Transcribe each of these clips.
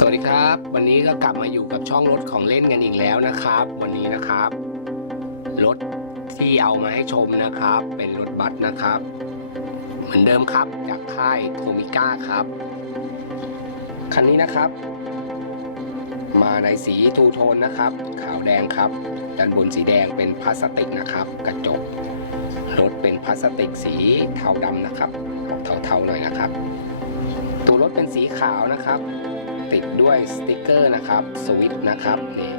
สวัสดีครับ วันนี้ก็กลับมาอยู่กับช่องรถของเล่นกันอีกแล้วนะครับ วันนี้นะครับรถที่เอามาให้ชมนะครับ เป็นรถบัสนะครับ เหมือนเดิมครับจากค่ายโทมิก้าครับคันนี้นะครับ มาในสีทูโทนนะครับ ขาวแดงครับด้านบนสีแดงเป็นพลาสติกนะครับ กระจกรถเป็นพลาสติกสีเทาดำนะครับออกเทาๆหน่อยนะครับ ตัวรถเป็นสีขาวนะครับ ติดด้วยสติกเกอร์นะครับสวิตช์นะครับนี่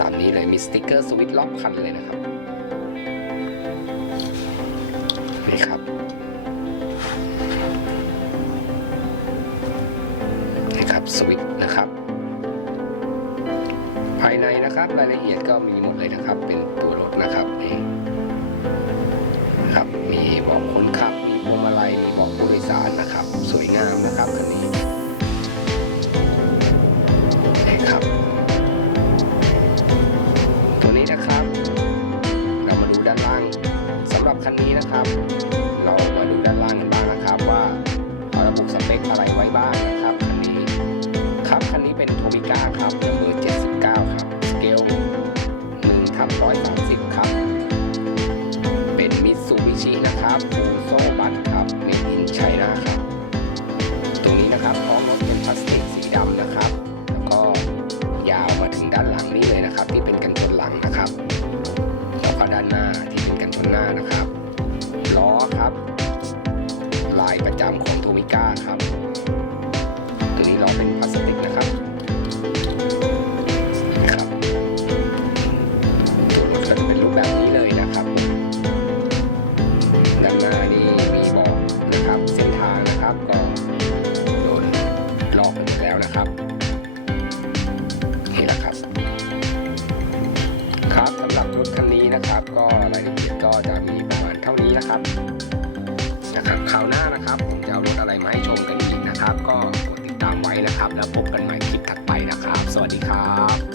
ตามนี้เลยมีสติกเกอร์สวิตช์ล็อกคันเลยนะครับนี่ครับนี่ครับสวิตช์นะครับ ภายในนะครับรายละเอียดก็มีหมดเลยนะครับ เป็นตัวรถนะครับนี่นะครับมีบอกคนขับมีพวงมาลัยมีบอกผู้โดยสารนะครับ สวยงามนะครับคันนี้ ไว้บ้างนะครับคันนี้ครับคันนี้เป็นโทบิก้าครับเบอร์79 ครับ สเกล1ทับ130 ครับ เป็นมิตซูบิชินะครับฟูโซบัตครับเมดินไชน่าครับ ตรงนี้นะครับท้องรถ นะครับ ก็โดนลอกไปแล้วนะครับนี่แหละครับ ครับสำหรับรถคันนี้นะครับ ก็รายละเอียดก็จะมีประมาณเท่านี้นะครับนะครับคราวหน้านะครับผมจะเอารถอะไรมาให้ชมกันอีกนะครับ ก็กดติดตามไว้นะครับ แล้วพบกันใหม่คลิปถัดไปนะครับ สวัสดีครับ